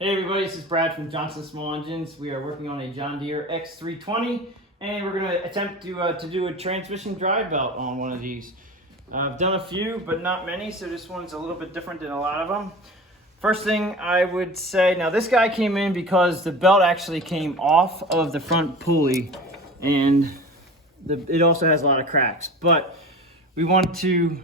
Hey everybody, this is Brad from Johnson Small Engines. We are working on a John Deere X320 and we're going to attempt to do a transmission drive belt on one of these. I've done a few but not many, so this one's a little bit different than a lot of them. First thing I would say, now this guy came in because the belt actually came off of the front pulley and it also has a lot of cracks. But we want to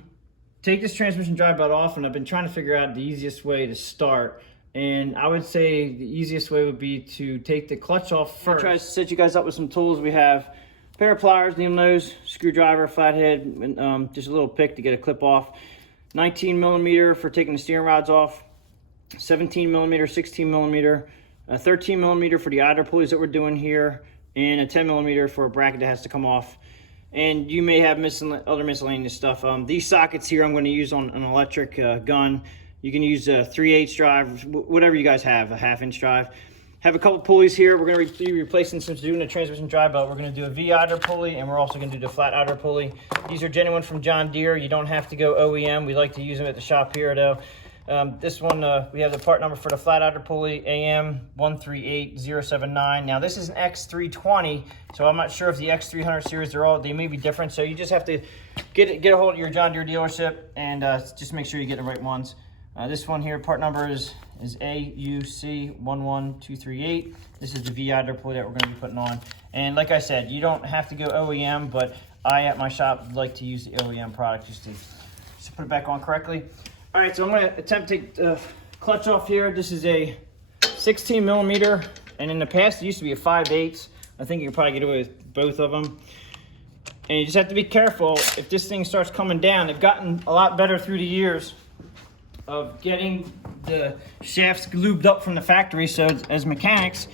take this transmission drive belt off, and I've been trying to figure out the easiest way to start. And I would say the easiest way would be to take the clutch off first. Try to set you guys up with some tools. We have a pair of pliers, needle nose, screwdriver, flathead, and just a little pick to get a clip off. 19 millimeter for taking the steering rods off. 17 millimeter, 16 millimeter, 13 millimeter for the idler pulleys that we're doing here, and a 10 millimeter for a bracket that has to come off. And you may have other miscellaneous stuff. These sockets here I'm going to use on an electric gun. You can use a 3/8 drive, whatever you guys have, a 1/2-inch drive. Have a couple pulleys here. We're going to be replacing, since we're doing a transmission drive belt, we're going to do a V idler pulley, and we're also going to do the flat idler pulley. These are genuine from John Deere. You don't have to go OEM. We like to use them at the shop here though. This one, we have the part number for the flat idler pulley, AM138079. Now this is an X320, so I'm not sure if the X300 series, they may be different. So you just have to get a hold of your John Deere dealership and just make sure you get the right ones. This one here, part number is AUC11238. This is the V idler pulley that we're going to be putting on. And like I said, you don't have to go OEM, but I at my shop like to use the OEM product just to put it back on correctly. All right, so I'm going to attempt to take the clutch off here. This is a 16 millimeter, and in the past it used to be a 5/8. I think you can probably get away with both of them. And you just have to be careful if this thing starts coming down. They've gotten a lot better through the years of getting the shafts lubed up from the factory, so as mechanics,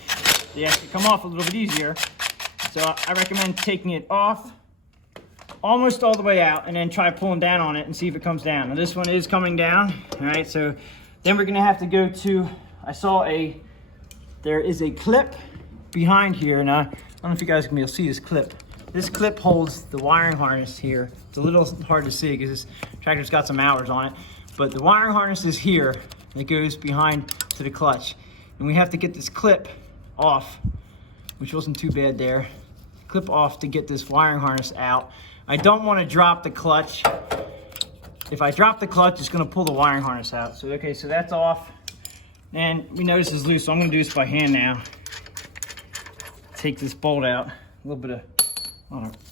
they actually come off a little bit easier. So I recommend taking it off almost all the way out and then try pulling down on it and see if it comes down. Now this one is coming down. All right, so then we're gonna have to go to, there is a clip behind here. Now, I don't know if you guys can be able to see this clip. This clip holds the wiring harness here. It's a little hard to see because this tractor's got some hours on it, but the wiring harness is here. It goes behind to the clutch. And we have to get this clip off, which wasn't too bad there. Clip off to get this wiring harness out. I don't want to drop the clutch. If I drop the clutch, it's going to pull the wiring harness out. So, okay, so that's off. And we know this is loose, so I'm going to do this by hand now. Take this bolt out. A little bit of,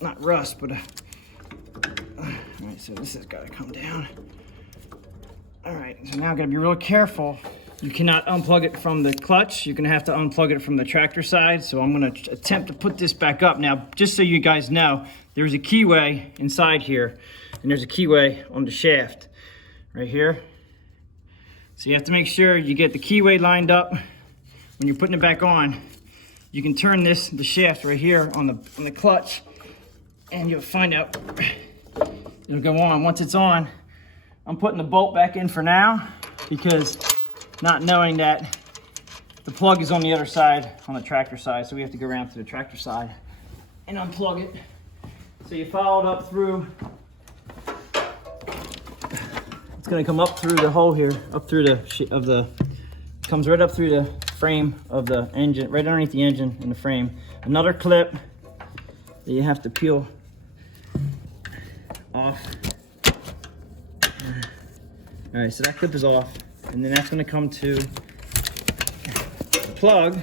not rust, but all right, so this has got to come down. All right, so now I've got to be real careful. You cannot unplug it from the clutch. You're gonna have to unplug it from the tractor side. So I'm gonna attempt to put this back up. Now, just so you guys know, there's a keyway inside here, and there's a keyway on the shaft right here. So you have to make sure you get the keyway lined up. When you're putting it back on, you can turn the shaft right here on the clutch, and you'll find out it'll go on. Once it's on, I'm putting the bolt back in for now, because not knowing that the plug is on the other side, on the tractor side, so we have to go around to the tractor side and unplug it. So you follow it up through, it's gonna come up through the hole here, up through comes right up through the frame of the engine, right underneath the engine and the frame. Another clip that you have to peel off. All right, so that clip is off. And then that's going to come to the plug,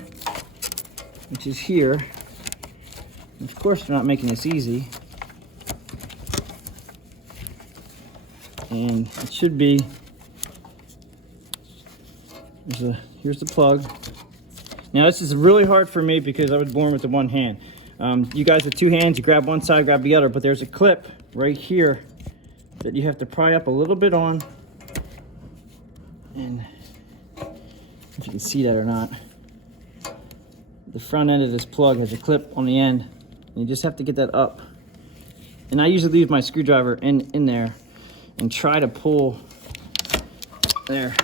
which is here. And of course, they're not making this easy. And it should be, here's the plug. Now this is really hard for me because I was born with the one hand. You guys with two hands, you grab one side, grab the other, but there's a clip right here that you have to pry up a little bit on. And if you can see that or not, the front end of this plug has a clip on the end, and you just have to get that up. And I usually leave my screwdriver in there and try to pull. There,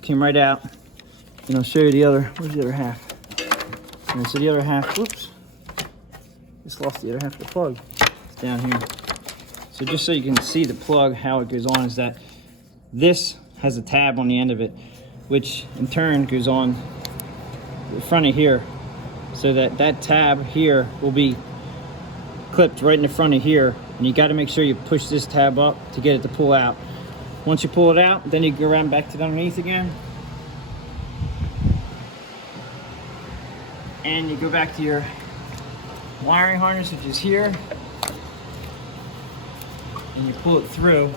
came right out. And I'll show you where's the other half? And so the other half, whoops, just lost the other half of the plug. It's down here. So just so you can see the plug, how it goes on, is that this has a tab on the end of it. which in turn goes on the front of here, so that tab here will be clipped right in the front of here, and you got to make sure you push this tab up to get it to pull out. Once you pull it out, then you go around back to the underneath again, and you go back to your wiring harness, which is here, and you pull it through.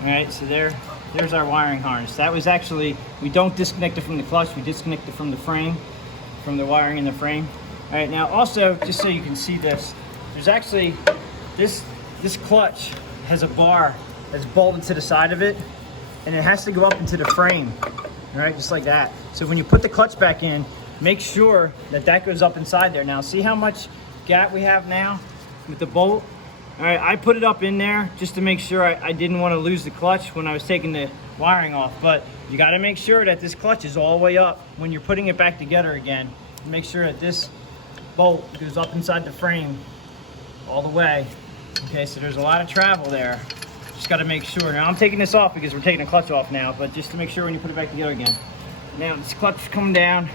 All right, so there's our wiring harness. That was actually, we don't disconnect it from the clutch, we disconnect it from the frame, from the wiring in the frame. All right, now also, just so you can see this, there's actually, this clutch has a bar that's bolted to the side of it, and it has to go up into the frame, all right, just like that. So when you put the clutch back in, make sure that goes up inside there. Now, see how much gap we have now with the bolt? All right, I put it up in there just to make sure I didn't want to lose the clutch when I was taking the wiring off, but you got to make sure that this clutch is all the way up when you're putting it back together again. Make sure that this bolt goes up inside the frame all the way. Okay, so there's a lot of travel there. Just got to make sure. Now I'm taking this off because we're taking the clutch off now, but just to make sure when you put it back together again. Now this clutch is coming down.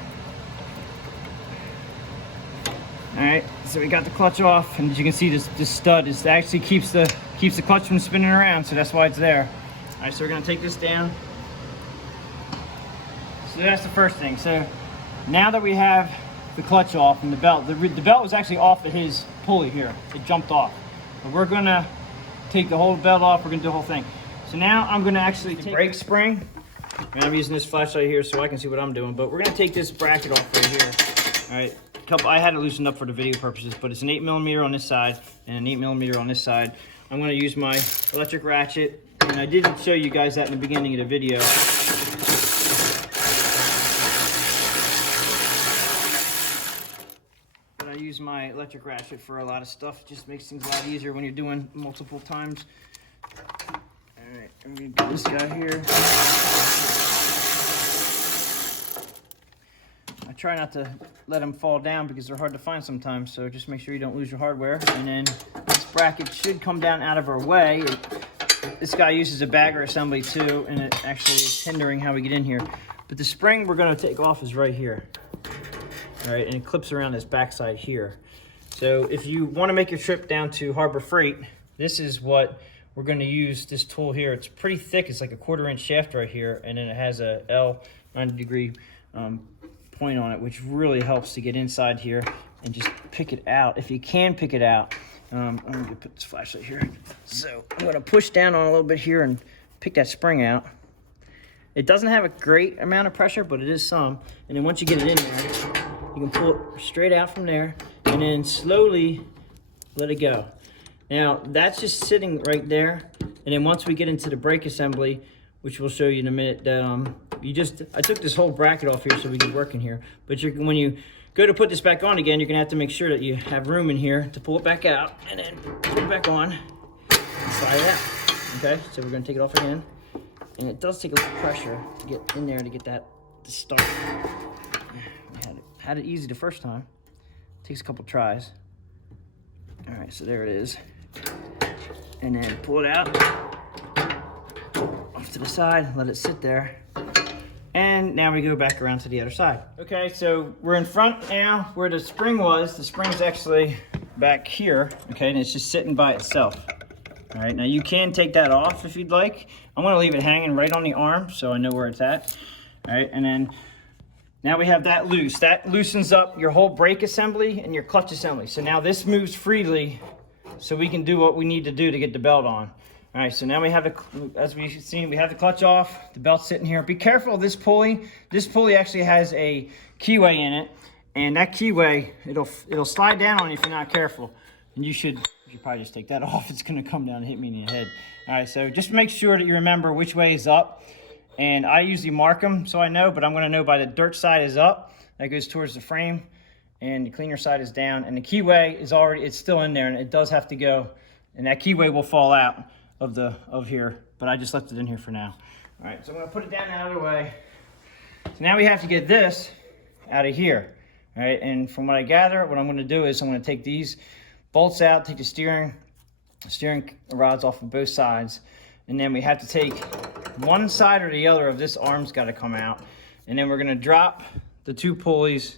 All right, so we got the clutch off, and as you can see, this stud actually keeps the clutch from spinning around, so that's why it's there. All right, so we're gonna take this down. So that's the first thing. So now that we have the clutch off and the belt was actually off of his pulley here. It jumped off. But we're gonna take the whole belt off. We're gonna do the whole thing. So now I'm gonna actually take the brake spring, and I'm using this flashlight here so I can see what I'm doing. But we're gonna take this bracket off right here. All right. I had it loosened up for the video purposes, but it's an 8mm on this side and an 8mm on this side. I'm going to use my electric ratchet, and I didn't show you guys that in the beginning of the video. But I use my electric ratchet for a lot of stuff. It just makes things a lot easier when you're doing multiple times. All right, I'm going to get this guy here. Try not to let them fall down because they're hard to find sometimes, so just make sure you don't lose your hardware. And then this bracket should come down out of our way. This guy uses a bagger assembly too, and it actually is hindering how we get in here. But the spring we're going to take off is right here. All right, and it clips around this backside here. So if you want to make your trip down to Harbor Freight, this is what we're going to use, this tool here. It's pretty thick. It's like a 1/4 inch shaft right here, and then it has a L 90-degree point on it, which really helps to get inside here and just pick it out if you can pick it out. I'm gonna put this flashlight here, so I'm gonna push down on a little bit here and pick that spring out. It doesn't have a great amount of pressure, but it is some. And then once you get it in there, you can pull it straight out from there and then slowly let it go. Now that's just sitting right there, and then once we get into the brake assembly, which we'll show you in a minute, that I took this whole bracket off here so we could work in here. But when you go to put this back on again, you're gonna have to make sure that you have room in here to pull it back out, and then put it back on and slide it out. Okay, so we're gonna take it off again. And it does take a little pressure to get in there to get that to start. We had it easy the first time. It takes a couple tries. All right, so there it is. And then pull it out. Off to the side, let it sit there. And now we go back around to the other side. Okay, so we're in front now where the spring was. The spring's actually back here, okay, and it's just sitting by itself. All right, now you can take that off if you'd like. I'm gonna leave it hanging right on the arm so I know where it's at. All right, and then now we have that loose. That loosens up your whole brake assembly and your clutch assembly. So now this moves freely so we can do what we need to do to get the belt on. All right, so now we have as we've seen, we have the clutch off, the belt's sitting here. Be careful of this pulley. This pulley actually has a keyway in it, and that keyway, it'll slide down on you if you're not careful. And you should probably just take that off. It's gonna come down and hit me in the head. All right, so just make sure that you remember which way is up. And I usually mark them so I know, but I'm gonna know by the dirt side is up, that goes towards the frame, and the cleaner side is down. And the keyway is it's still in there, and it does have to go, and that keyway will fall out of here, but I just left it in here for now. All right, so I'm gonna put it down out of the way. So now we have to get this out of here. All right, and from what I gather, what I'm gonna do is I'm gonna take these bolts out, take the steering rods off of both sides, and then we have to take one side or the other of this arm's got to come out, and then we're going to drop the 2 pulleys.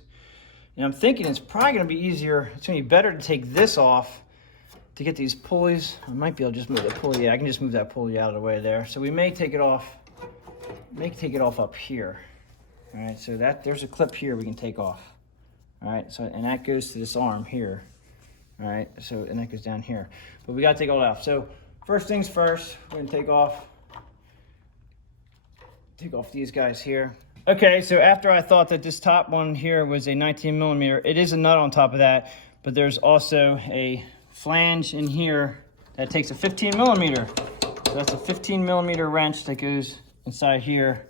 And I'm thinking it's probably going to be easier. It's going to be better to take this off to get these pulleys. I might be able to just move the pulley. Yeah, I can just move that pulley out of the way there. So we may take it off. Up here. All right, so there's a clip here we can take off. All right, so and that goes to this arm here. All right, so and that goes down here. But we got to take all that off. So first things first, we're gonna take off these guys here. Okay, so after I thought that this top one here was a 19 millimeter, it is a nut on top of that, but there's also a flange in here that takes a 15 millimeter. So that's a 15 millimeter wrench that goes inside here,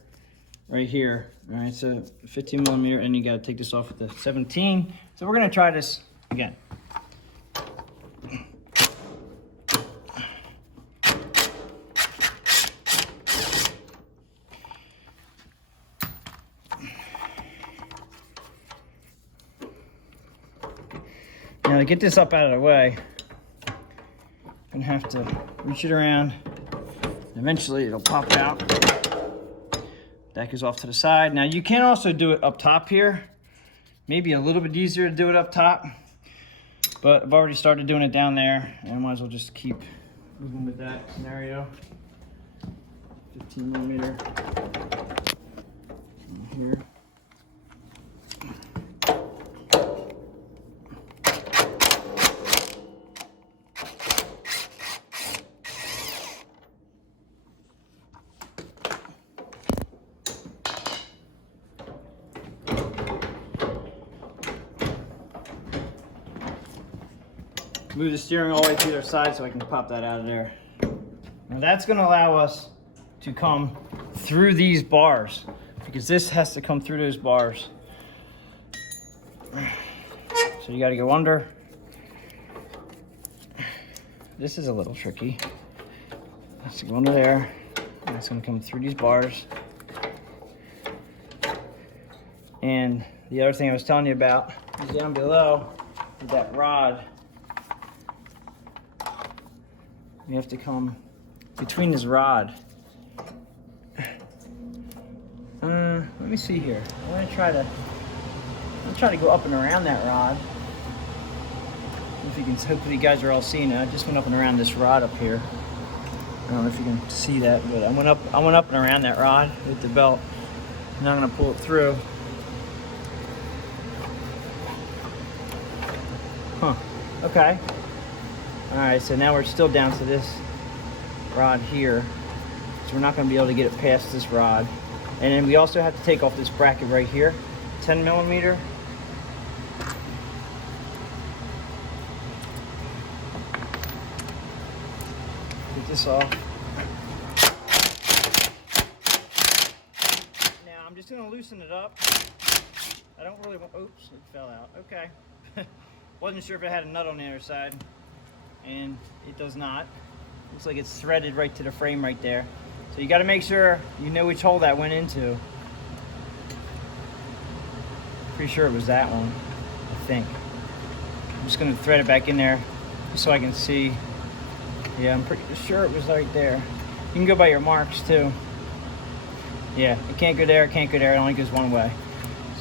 right here. All right, so 15 millimeter, and you got to take this off with the 17. So we're going to try this again. Now to get this up out of the way, I'm going to have to reach it around. Eventually it'll pop out. That goes off to the side. Now you can also do it up top here. Maybe a little bit easier to do it up top, but I've already started doing it down there, and I might as well just keep moving with that scenario. 15 millimeter here. Move the steering all the way to their side so I can pop that out of there. Now that's going to allow us to come through these bars, because this has to come through those bars. So you got to go under. This is a little tricky. Let's go under there. And it's going to come through these bars. And the other thing I was telling you about is down below is that rod. You have to come between this rod. Let me see here. I'm gonna try to go up and around that rod. If you can, hopefully you guys are all seeing it. I just went up and around this rod up here. I don't know if you can see that, but I went up and around that rod with the belt. Now I'm gonna pull it through. Huh. Okay. All right, so now we're still down to this rod here. So we're not going to be able to get it past this rod. And then we also have to take off this bracket right here, 10 millimeter. Get this off. Now I'm just going to loosen it up. I don't really want, oops, it fell out. Okay. Wasn't sure if it had a nut on the other side. And it does not. Looks like it's threaded right to the frame right there. So you got to make sure you know which hole that went into. Pretty sure it was that one, I think. I'm just going to thread it back in there just so I can see. Yeah, I'm pretty sure it was right there. You can go by your marks too. Yeah, it can't go there, it can't go there, it only goes one way.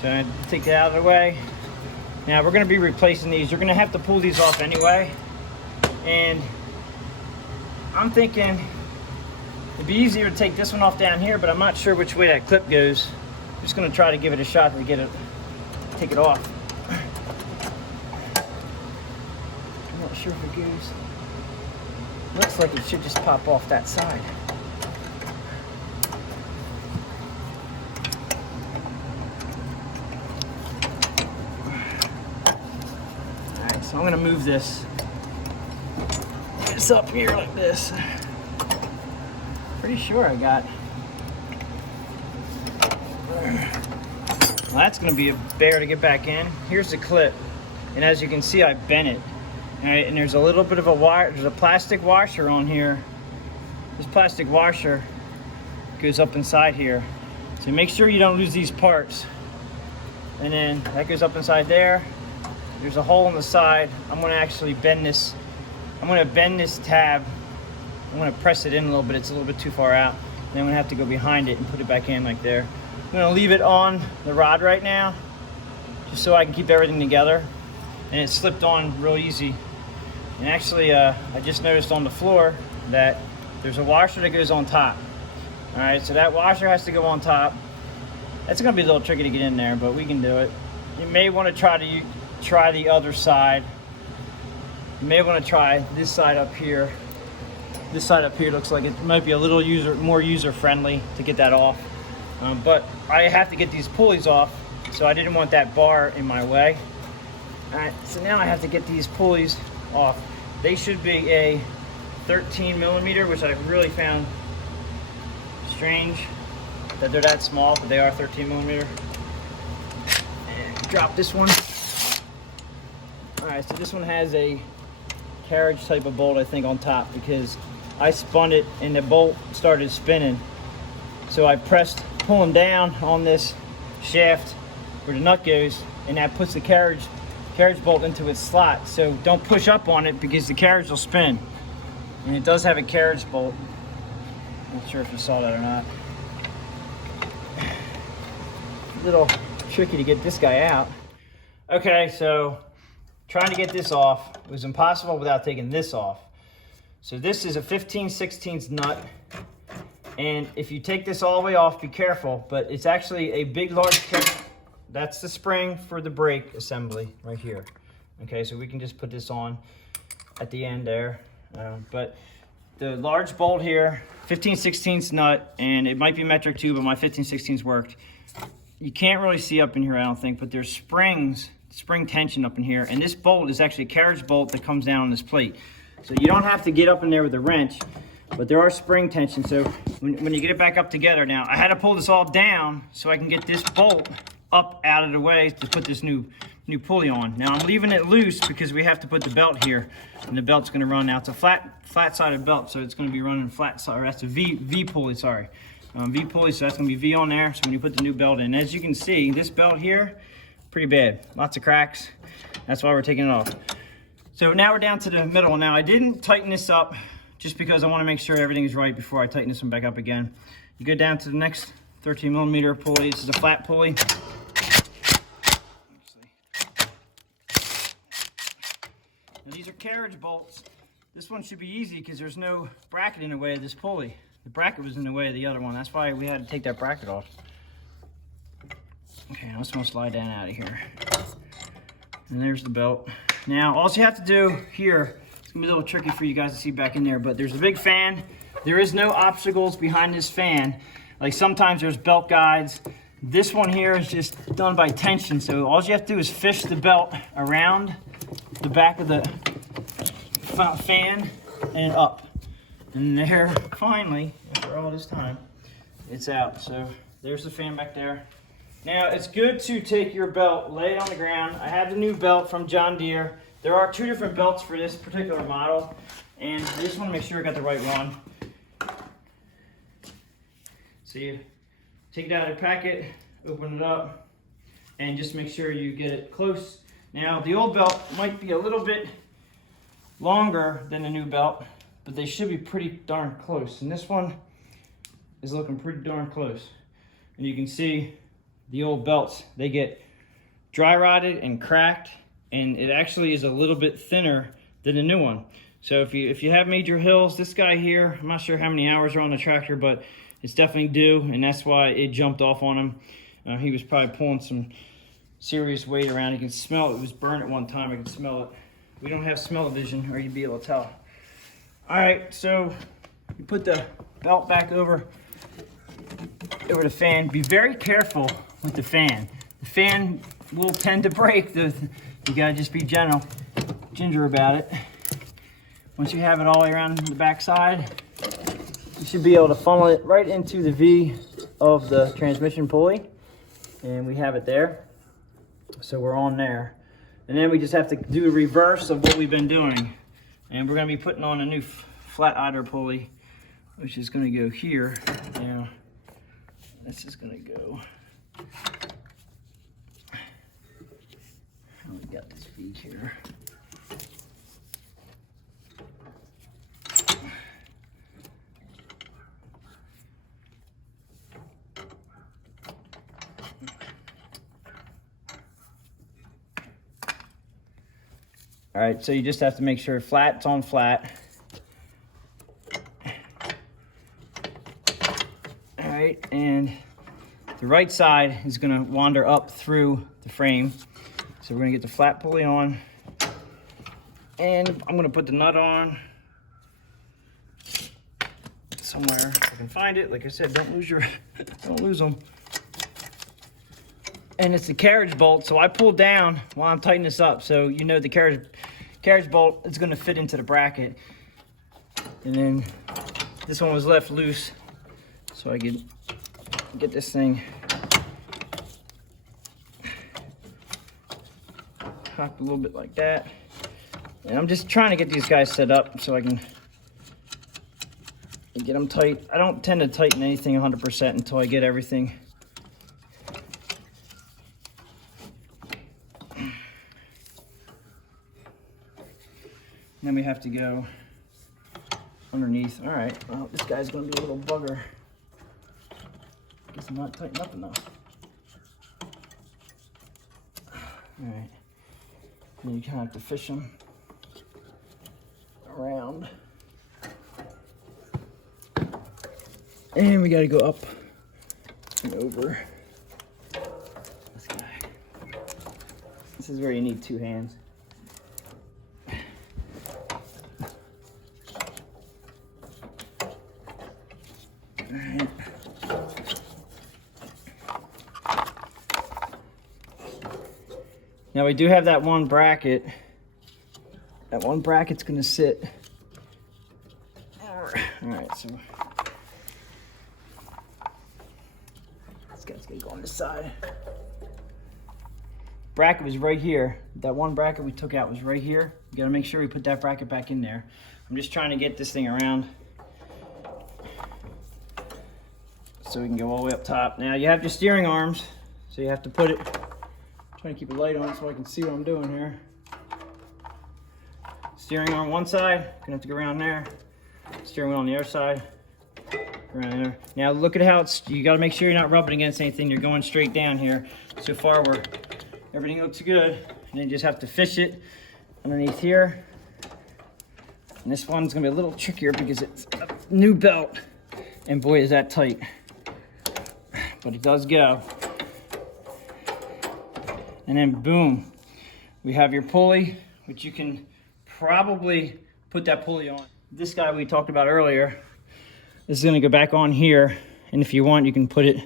So I'm going to take that out of the way. Now we're going to be replacing these. You're going to have to pull these off anyway. And I'm thinking it'd be easier to take this one off down here, but I'm not sure which way that clip goes. I'm just gonna try to give it a shot to get it, take it off. I'm not sure if it goes. Looks like it should just pop off that side. All right, so I'm gonna move this up here like this. Pretty sure I got. Well, that's going to be a bear to get back in. Here's the clip, and as you can see, I bent it. All right, and there's a little bit of a wire. There's a plastic washer on here. This plastic washer goes up inside here, so make sure you don't lose these parts. And then that goes up inside there. There's a hole in the side. I'm going to actually bend this. I'm going to bend this tab I'm gonna press it in a little bit. It's a little bit too far out. Then I'm gonna have to go behind it and put it back in like there. I'm gonna leave it on the rod right now, just so I can keep everything together. And it slipped on real easy. And actually, I just noticed on the floor that there's a washer that goes on top. All right, so that washer has to go on top. That's gonna be a little tricky to get in there, but we can do it. You may wanna try the other side. You may wanna try this side up here. This side up here looks like it might be a little more user-friendly to get that off. But I have to get these pulleys off, so I didn't want that bar in my way. All right, so now I have to get these pulleys off. They should be a 13 millimeter, which I really found strange that they're that small, but they are 13 millimeter. And drop this one. All right, so this one has a carriage type of bolt, I think, on top, because I spun it and the bolt started spinning. So I pressed pulling down on this shaft where the nut goes, and that puts the carriage bolt into its slot. So don't push up on it because the carriage will spin. And it does have a carriage bolt. Not sure if you saw that or not. A little tricky to get this guy out. Okay, so trying to get this off was impossible without taking this off. So this is a 15/16 nut. And if you take this all the way off, be careful, but it's actually a big, large that's the spring for the brake assembly right here. Okay, so we can just put this on at the end there. But the large bolt here, 15/16 nut, and it might be metric too, but my 15/16 worked. You can't really see up in here, I don't think, but there's spring tension up in here, and this bolt is actually a carriage bolt that comes down on this plate. So you don't have to get up in there with a wrench, but there are spring tension. So when you get it back up together, now I had to pull this all down so I can get this bolt up out of the way to put this new pulley on. Now I'm leaving it loose because we have to put the belt here, and the belt's going to run. Now it's a flat-sided belt, so it's going to be running flat side, or that's a V pulley, sorry. V pulley, so that's going to be V on there. So when you put the new belt in, as you can see, this belt here, pretty bad. Lots of cracks. That's why we're taking it off. So now we're down to the middle. Now I didn't tighten this up just because I want to make sure everything is right before I tighten this one back up again. You go down to the next 13 millimeter pulley. This is a flat pulley. Now these are carriage bolts. This one should be easy because there's no bracket in the way of this pulley. The bracket was in the way of the other one. That's why we had to take that bracket off. Okay, now it's gonna slide down out of here. And there's the belt. Now, all you have to do here, it's gonna be a little tricky for you guys to see back in there, but there's a big fan. There is no obstacles behind this fan. Like sometimes there's belt guides. This one here is just done by tension. So all you have to do is fish the belt around the back of the fan and up. And there, finally, after all this time, it's out. So there's the fan back there. Now, it's good to take your belt, lay it on the ground. I have the new belt from John Deere. There are two different belts for this particular model, and I just want to make sure I got the right one. So you take it out of the packet, open it up, and just make sure you get it close. Now, the old belt might be a little bit longer than the new belt, but they should be pretty darn close. And this one is looking pretty darn close. And you can see the old belts, they get dry rotted and cracked, and it actually is a little bit thinner than the new one. So if you have major hills, this guy here, I'm not sure how many hours are on the tractor, but it's definitely due, and that's why it jumped off on him. He was probably pulling some serious weight around. You can smell it. It was burned at one time. I could smell it. We don't have smell-o-vision, or you'd be able to tell. All right, so you put the belt back over the fan. Be very careful with the fan. The fan will tend to break. You gotta just be ginger about it. Once you have it all the way around the back side, you should be able to funnel it right into the V of the transmission pulley. And we have it there. So we're on there. And then we just have to do the reverse of what we've been doing. And we're gonna be putting on a new flat idler pulley, which is gonna go here. Now, this is gonna go. Oh, we got this feed here. All right, so you just have to make sure flat's on flat. All right, and the right side is gonna wander up through the frame. So we're gonna get the flat pulley on, and I'm gonna put the nut on somewhere if I can find it. Like I said, don't lose them. And it's the carriage bolt, so I pull down while I'm tightening this up. So you know the carriage bolt is gonna fit into the bracket. And then this one was left loose, so I can get this thing cocked a little bit like that. And I'm just trying to get these guys set up so I can get them tight. I don't tend to tighten anything 100% until I get everything. And then we have to go underneath. All right, well, this guy's gonna be a little bugger. Guess I'm not tightened up enough. All right, and you kind of have to fish them around. And we gotta go up and over this guy. This is where you need two hands. Alright. Now we do have that one bracket. That one bracket's gonna sit. Alright, so this guy's gonna go on this side. Bracket was right here. That one bracket we took out was right here. You gotta make sure we put that bracket back in there. I'm just trying to get this thing around so we can go all the way up top. Now you have your steering arms, so you have to put it, I'm trying to keep a light on so I can see what I'm doing here. Steering arm one side, gonna have to go around there. Steering wheel on the other side, around there. Now look at how you gotta make sure you're not rubbing against anything. You're going straight down here. So far everything looks good. And then you just have to fish it underneath here. And this one's gonna be a little trickier because it's a new belt. And boy, is that tight. But it does go. And then boom, we have your pulley, which you can probably put that pulley on. This guy we talked about earlier, this is gonna go back on here. And if you want, you can put it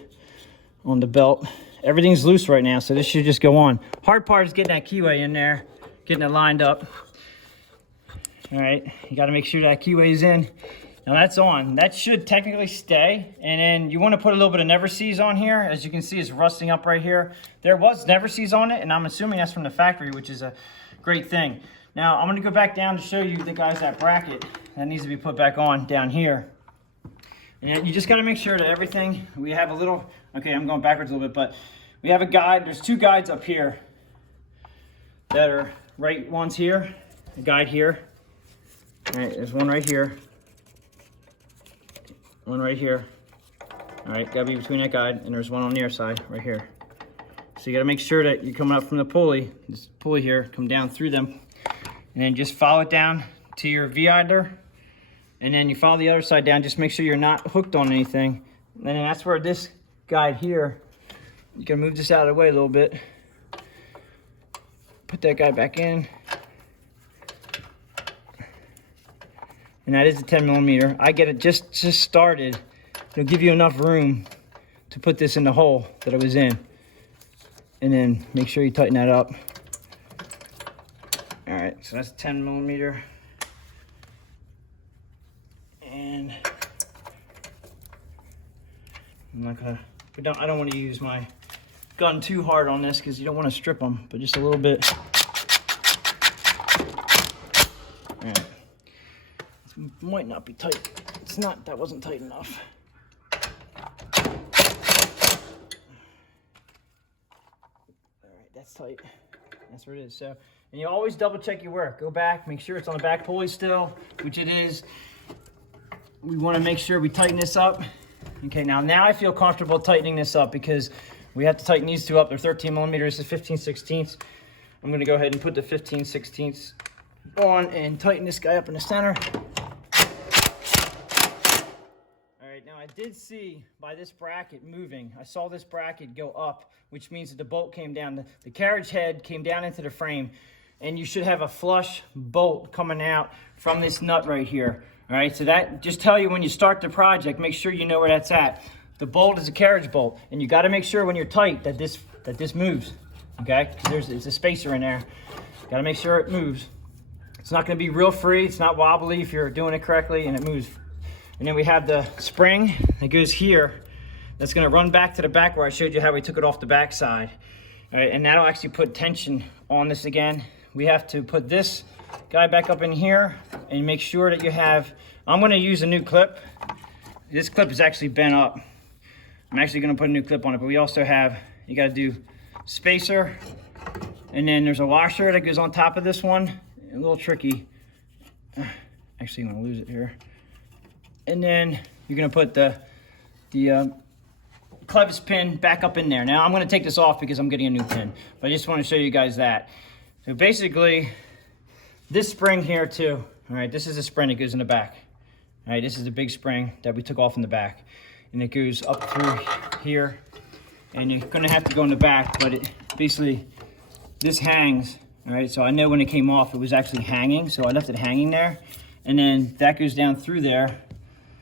on the belt. Everything's loose right now, so this should just go on. Hard part is getting that keyway in there, getting it lined up. All right, you gotta make sure that keyway's in. Now that's on. That should technically stay. And then you want to put a little bit of never sees on here. As you can see, it's rusting up right here. There was never sees on it, and I'm assuming that's from the factory, which is a great thing. Now I'm going to go back down to show you the guys that bracket that needs to be put back on down here. And you just got to make sure that everything, we have a little, okay, I'm going backwards a little bit, but we have a guide. There's two guides up here that are right ones here, a guide here. All right, there's one right here. One right here. All right, gotta be between that guide, and there's one on the other side right here. So you gotta make sure that you're coming up from the pulley, this pulley here, come down through them, and then just follow it down to your V-idler, and then you follow the other side down. Just make sure you're not hooked on anything. And then that's where this guide here, you can move this out of the way a little bit. Put that guide back in. And that is a 10 millimeter. I get it just started. It'll give you enough room to put this in the hole that it was in. And then make sure you tighten that up. All right, so that's 10 millimeter. And I'm not gonna, I don't want to use my gun too hard on this because you don't want to strip them, but just a little bit. All right. Might not be tight. It's not, that wasn't tight enough. All right, that's tight. That's where it is. So, and you always double check your work. Go back, make sure it's on the back pulley still, which it is. We want to make sure we tighten this up. Okay, now I feel comfortable tightening this up because we have to tighten these two up. They're 13 millimeters, this is 15/16. I'm going to go ahead and put the 15/16 on and tighten this guy up in the center. All right, now I did see by this bracket moving, I saw this bracket go up, which means that the bolt came down. The carriage head came down into the frame, and you should have a flush bolt coming out from this nut right here. All right, so that just tell you when you start the project, make sure you know where that's at. The bolt is a carriage bolt, and you got to make sure when you're tight that this moves. Okay, there's a spacer in there. Got to make sure it moves. It's not going to be real free. It's not wobbly if you're doing it correctly, and it moves. And then we have the spring that goes here. That's going to run back to the back where I showed you how we took it off the back side. All right, and that'll actually put tension on this again. We have to put this guy back up in here and make sure that you have, I'm going to use a new clip. This clip is actually bent up. I'm actually going to put a new clip on it, but we also have, you got to do spacer, and then there's a washer that goes on top of this one. A little tricky. Actually, I'm going to lose it here. And then you're going to put the clevis pin back up in there. Now I'm going to take this off because I'm getting a new pin, but I just want to show you guys that. So basically, this spring here too, all right, this is a spring that goes in the back. All right, this is a big spring that we took off in the back, and it goes up through here, and you're going to have to go in the back, but it basically, this hangs, all right, so I know when it came off, it was actually hanging, so I left it hanging there, and then that goes down through there.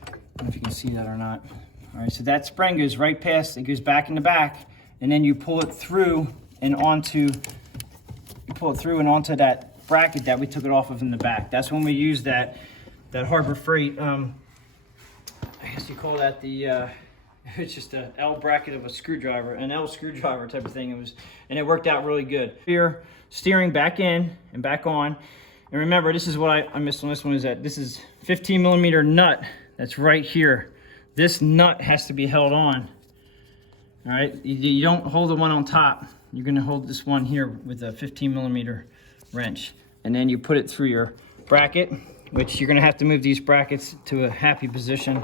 I don't know if you can see that or not. All right, so that spring goes right past, it goes back in the back, and then you pull it through and onto, that bracket that we took it off of in the back. That's when we use that Harbor Freight, I guess you call that the, it's just a L bracket of a screwdriver, an L screwdriver type of thing. And it worked out really good. Here, steering back in and back on. And remember, this is what I missed on this one, is that this is 15 millimeter nut that's right here. This nut has to be held on. All right, you don't hold the one on top. You're gonna hold this one here with a 15 millimeter wrench. And then you put it through your bracket, which you're gonna have to move these brackets to a happy position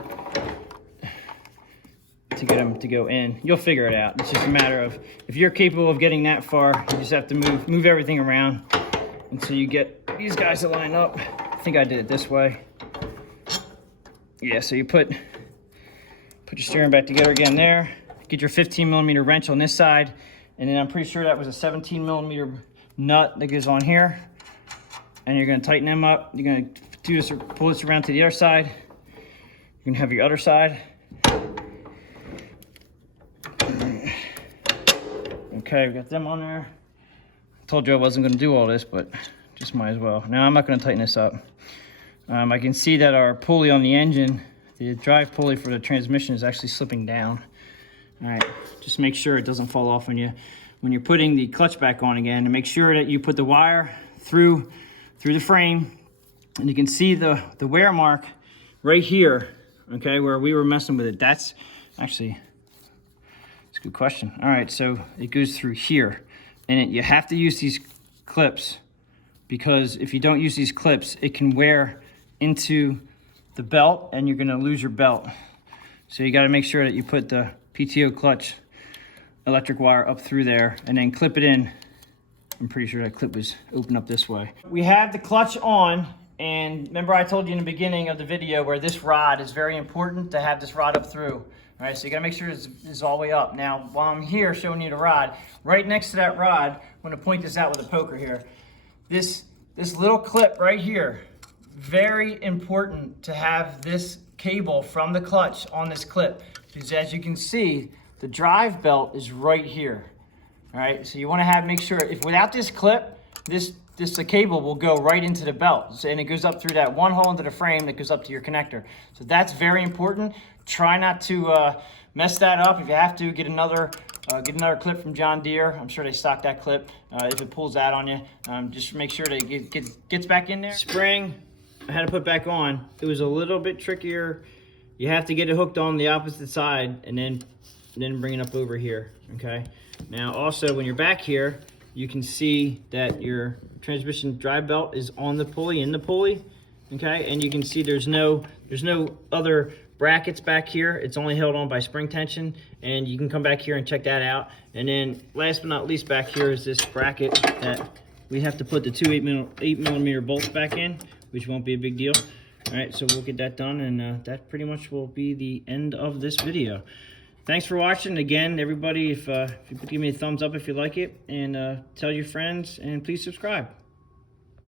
to get them to go in. You'll figure it out. It's just a matter of, if you're capable of getting that far, you just have to move everything around until you get these guys to line up. I think I did it this way. Yeah, so you put your steering back together again there. Get your 15 millimeter wrench on this side, and then I'm pretty sure that was a 17 millimeter nut that goes on here. And you're gonna tighten them up. You're gonna do this, or pull this around to the other side. You're gonna have your other side. Okay, we got them on there. Told you I wasn't gonna do all this, but just might as well. Now I'm not gonna tighten this up. I can see that our pulley on the engine, the drive pulley for the transmission, is actually slipping down. All right, just make sure it doesn't fall off when you're putting the clutch back on again, and make sure that you put the wire through the frame, and you can see the wear mark right here, okay, where we were messing with it. That's actually, it's a good question. All right, so it goes through here, and you have to use these clips, because if you don't use these clips, it can wear into the belt and you're gonna lose your belt. So you gotta make sure that you put the PTO clutch electric wire up through there and then clip it in. I'm pretty sure that clip was open up this way. We have the clutch on, and remember I told you in the beginning of the video where this rod is very important to have this rod up through. All right, so you gotta make sure it's all the way up. Now, while I'm here showing you the rod, right next to that rod, I'm gonna point this out with a poker here. This little clip right here, very important to have this cable from the clutch on this clip, because as you can see, the drive belt is right here. All right, so you want to make sure, if without this clip, the cable will go right into the belt, and it goes up through that one hole into the frame that goes up to your connector. So that's very important. Try not to mess that up. If you have to, get another clip from John Deere. I'm sure they stock that clip. If it pulls out on you, just make sure that it gets back in there. Spring, I had to put back on. It was a little bit trickier. You have to get it hooked on the opposite side and then bring it up over here, okay? Now also, when you're back here, you can see that your transmission drive belt is on the pulley, in the pulley, okay? And you can see there's no other brackets back here. It's only held on by spring tension, and you can come back here and check that out. And then last but not least, back here is this bracket that we have to put the two 8mm bolts back in, which won't be a big deal. All right, so we'll get that done, and that pretty much will be the end of this video. Thanks for watching. Again, everybody, if you give me a thumbs up if you like it, and tell your friends, and please subscribe.